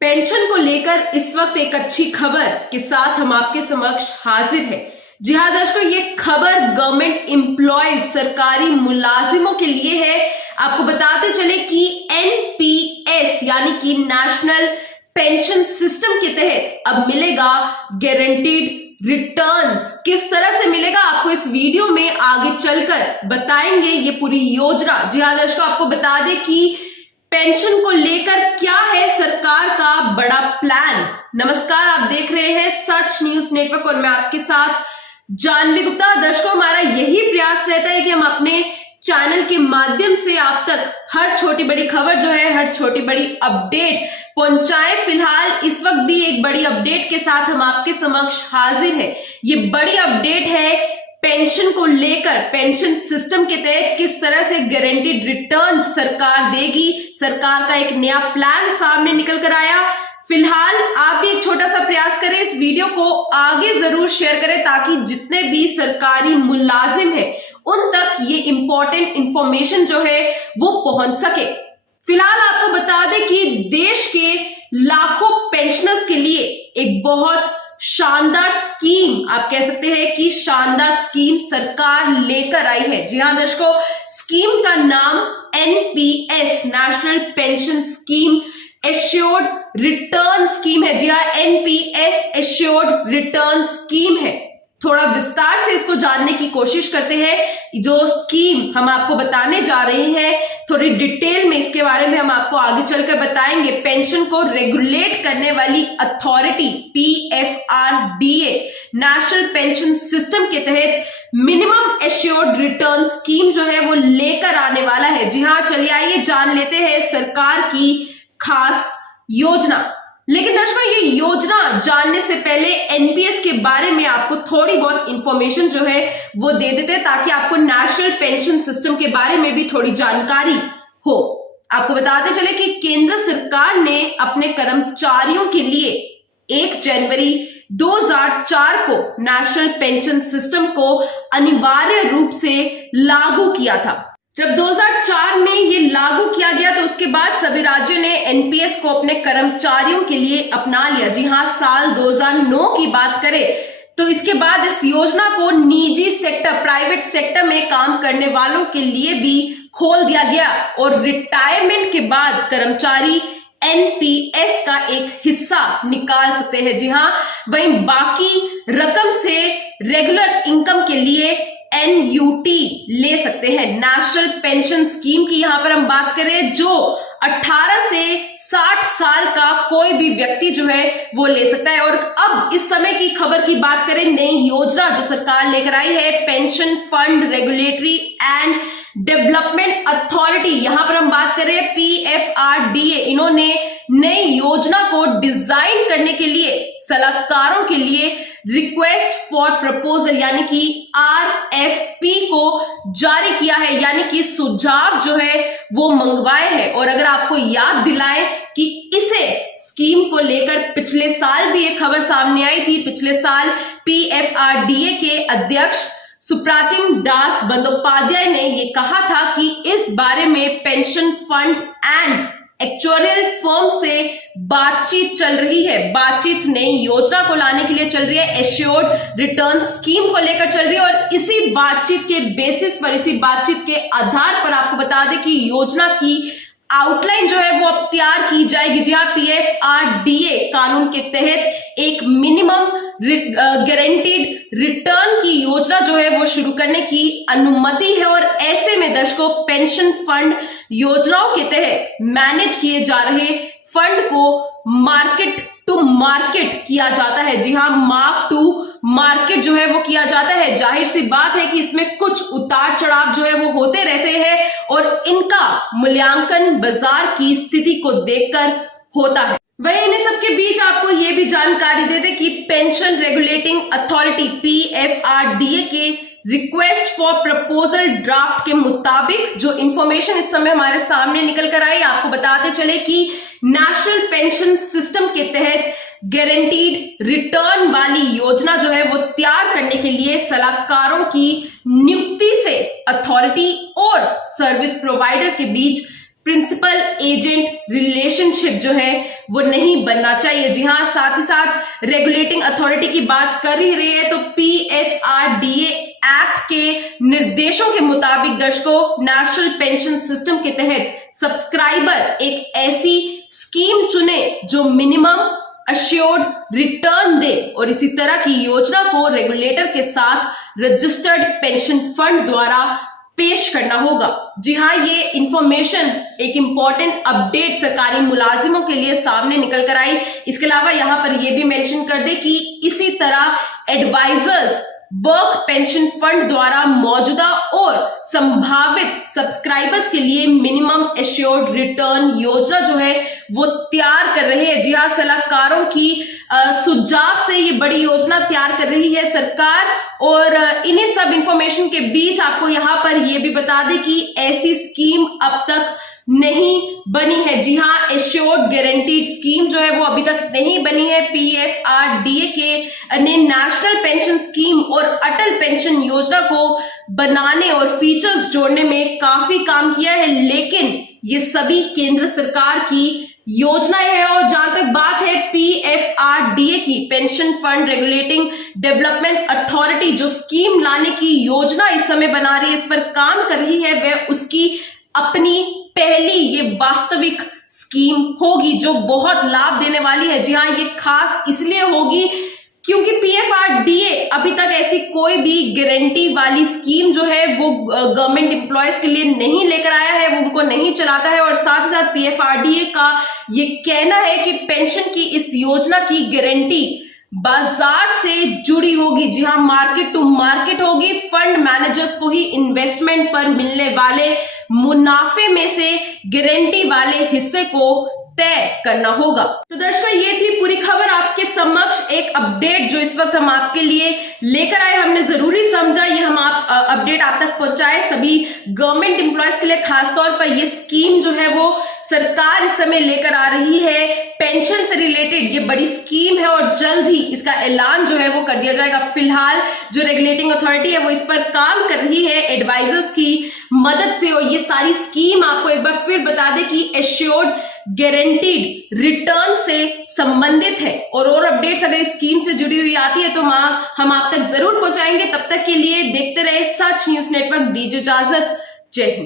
Pension को लेकर इस वक्त एक अच्छी खबर के साथ हम आपके समक्ष हाजिर हैं। जी हाँ दर्शकों, ये खबर गवर्नमेंट एम्प्लॉयज सरकारी मुलाजिमों के लिए है। आपको बताते चले कि एनपीएस यानी कि नेशनल पेंशन सिस्टम के तहत अब मिलेगा गारंटीड रिटर्न्स। किस तरह से मिलेगा आपको इस वीडियो में आगे चलकर बताएंगे ये पूरी योजना। जी हाँ दर्शकों, आपको बता दें कि पेंशन को लेकर क्या है सरकार का बड़ा प्लान। नमस्कार, आप देख रहे हैं सच न्यूज नेटवर्क और मैं आपके साथ जानवी गुप्ता। दर्शकों, हमारा यही प्रयास रहता है कि हम अपने चैनल के माध्यम से आप तक हर छोटी बड़ी खबर जो है, हर छोटी बड़ी अपडेट पहुंचाएं। फिलहाल इस वक्त भी एक बड़ी अपडेट के साथ हम आपके समक्ष हाजिर हैं। ये बड़ी अपडेट है पेंशन को लेकर। पेंशन सिस्टम के तहत किस तरह से गारंटीड रिटर्न सरकार देगी, सरकार का एक नया प्लान सामने निकल कर आया। फिलहाल आप भी एक छोटा सा प्रयास करें, इस वीडियो को आगे जरूर शेयर करें ताकि जितने भी सरकारी मुलाजिम हैं उन तक ये इंपॉर्टेंट इंफॉर्मेशन जो है वो पहुंच सके। फिलहाल आपको बता दें कि देश के लाखों पेंशनर्स के लिए एक बहुत शानदार स्कीम, आप कह सकते हैं कि शानदार स्कीम सरकार लेकर आई है। जी हाँ दर्शकों, स्कीम का नाम NPS national pension scheme assured return scheme है। जी हाँ, एनपीएस एश्योर्ड रिटर्न स्कीम है। थोड़ा विस्तार से इसको जानने की कोशिश करते हैं। जो स्कीम हम आपको बताने जा रहे हैं, थोड़ी डिटेल में इसके बारे में हम आपको आगे चलकर बताएंगे। पेंशन को रेगुलेट करने वाली authority PFRDA national pension system के तहत मिनिमम एश्योर्ड रिटर्न स्कीम जो है वो लेकर आने वाला है। जी हाँ, चलिए आइए जान लेते हैं सरकार की खास योजना। लेकिन दर्शकों, ये योजना जानने से पहले एनपीएस के बारे में आपको थोड़ी बहुत इंफॉर्मेशन जो है वो दे देते हैं ताकि आपको नेशनल पेंशन सिस्टम के बारे में भी थोड़ी जानकारी हो। आपको बताते चले कि केंद्र सरकार ने अपने कर्मचारियों के लिए 1 जनवरी 2004 को नेशनल पेंशन सिस्टम को अनिवार्य रूप से लागू किया था। जब 2004 में ये लागू किया गया तो उसके बाद सभी राज्यों ने एनपीएस को अपने कर्मचारियों के लिए अपना लिया। जी हाँ, साल 2009 की बात करें तो इसके बाद इस योजना को निजी सेक्टर, प्राइवेट सेक्टर में काम करने वालों के लिए भी खोल दिया गया और रिटायरमेंट के बाद कर्मचारी एनपीएस का एक हिस्सा निकाल सकते हैं। जी हाँ, वहीं बाकी रकम से रेगुलर इनकम के लिए एनयूटी ले सकते हैं। नेशनल पेंशन स्कीम की यहां पर हम बात करें, जो 18 से 60 साल का कोई भी व्यक्ति जो है वो ले सकता है। और अब इस समय की खबर की बात करें, नई योजना जो सरकार लेकर आई है, pension fund regulatory and development authority, यहां पर हम बात करें पीएफआरडीए, इन्होंने नई योजना को डिजाइन करने के लिए सलाहकारों के लिए रिक्वेस्ट फॉर प्रपोजल यानी कि आरएफपी को जारी किया है, यानी कि सुझाव जो है वो मंगवाए हैं। और अगर आपको याद दिलाएं कि इसे स्कीम को लेकर पिछले साल भी एक खबर सामने आई थी। पिछले साल पीएफआरडीए के अध्यक्ष सुप्रातिम दास बंदोपाध्याय ने ये कहा था कि इस बारे में pension funds and actuarial firm से बातचीत चल रही है। बातचीत नई योजना को लाने के लिए चल रही है, एश्योर्ड रिटर्न स्कीम को लेकर चल रही है। और इसी बातचीत के बेसिस पर, इसी बातचीत के आधार पर आपको बता दें कि योजना की आउटलाइन जो है वो अब तैयार की जाएगी। जी हाँ, पीएफआरडीए कानून के तहत एक मिनिमम गारंटीड रिटर्न की योजना जो है वो शुरू करने की अनुमति है। और ऐसे में दर्शकों, पेंशन फंड योजनाओं के तहत मैनेज किए जा रहे फंड को मार्केट टू मार्केट किया जाता है। जी हाँ, मार्क टू मार्केट जो है वो किया जाता है। जाहिर सी बात है कि इसमें कुछ उतार चढ़ाव जो है वो होते रहते हैं और इनका मूल्यांकन बाजार की स्थिति को देखकर होता है। वहीं इन सब के बीच आपको ये भी जानकारी दे दें कि पेंशन रेगुलेटिंग अथॉरिटी पीएफआरडीए के रिक्वेस्ट फॉर प्रपोजल ड्राफ्ट के मुताबिक जो इंफॉर्मेशन इस समय हमारे सामने निकल कर आई, आपको बताते चले कि नेशनल पेंशन सिस्टम के तहत गारंटीड रिटर्न वाली योजना जो है वो तैयार करने के लिए सलाहकारों की नियुक्ति से अथॉरिटी और सर्विस प्रोवाइडर के बीच प्रिंसिपल एजेंट रिलेशनशिप जो है वो नहीं बनना चाहिए। जी हाँ, साथ ही साथ रेगुलेटिंग अथॉरिटी की बात कर ही रहे हैं तो PFRDA एक्ट के निर्देशों के मुताबिक दर्शकों, नेशनल पेंशन सिस्टम के तहत सब्सक्राइबर एक ऐसी स्कीम चुने जो मिनिमम अश्योर्ड रिटर्न दे और इसी तरह की योजना को रेगुलेटर के साथ रजिस्टर्ड पेंशन फंड द्वारा पेश करना होगा। जी हाँ, ये इंफॉर्मेशन एक इंपॉर्टेंट अपडेट सरकारी मुलाजिमों के लिए सामने निकल कर आई। इसके अलावा यहां पर यह भी मेंशन कर दे कि इसी तरह एडवाइजर्स वर्क पेंशन फंड द्वारा मौजूदा और संभावित सब्सक्राइबर्स के लिए मिनिमम एश्योर्ड रिटर्न योजना जो है वो तैयार कर रहे हैं। जी हाँ, सलाहकारों की सुझाव से ये बड़ी योजना तैयार कर रही है सरकार। और इन्हीं सब इंफॉर्मेशन के बीच आपको यहाँ पर ये भी बता दें कि ऐसी स्कीम अब तक नहीं बनी है। जी हाँ, एश्योर्ड गारंटीड स्कीम जो है वो अभी तक नहीं बनी है। PFRDA के ने नेशनल पेंशन स्कीम और अटल पेंशन योजना को बनाने और फीचर्स जोड़ने में काफी काम किया है, लेकिन ये सभी केंद्र सरकार की योजनाएं हैं। और जहां तक बात है PFRDA की, pension fund regulating development authority जो स्कीम लाने की योजना इस समय बना रही है, इस पर काम कर रही है, वह उसकी अपनी पहली ये वास्तविक स्कीम होगी जो बहुत लाभ देने वाली है। जी हाँ, ये खास इसलिए होगी क्योंकि PFRDA अभी तक ऐसी कोई भी गारंटी वाली स्कीम जो है वो गवर्नमेंट एम्प्लॉयज के लिए नहीं लेकर आया है, वो उनको नहीं चलाता है। और साथ ही साथ PFRDA का ये कहना है कि पेंशन की इस योजना की गारंटी बाजार से जुड़ी होगी। जी हाँ, मार्केट टू मार्केट होगी। फंड मैनेजर्स को ही इन्वेस्टमेंट पर मिलने वाले मुनाफे में से गारंटी वाले हिस्से को तय करना होगा। तो दर्शकों, ये थी पूरी खबर आपके समक्ष, एक अपडेट जो इस वक्त हम आपके लिए लेकर आए। हमने जरूरी समझा ये हम अपडेट आप तक पहुंचाए सभी गवर्नमेंट एम्प्लॉयज के लिए। खासतौर पर ये स्कीम जो है वो सरकार इस समय लेकर आ रही है, पेंशन से रिलेटेड ये बड़ी स्कीम है और जल्द ही इसका ऐलान जो है वो कर दिया जाएगा। फिलहाल जो रेगुलेटिंग अथॉरिटी है वो इस पर काम कर रही है एडवाइजर्स की मदद से। और ये सारी स्कीम आपको एक बार फिर बता दें कि एश्योर्ड गारंटीड रिटर्न से संबंधित है। और अपडेट्स अगर इस स्कीम से जुड़ी हुई आती है तो हम आप तक जरूर पहुंचाएंगे। तब तक के लिए देखते रहे सच न्यूज नेटवर्क। दीजिए इजाजत, जय हिंद।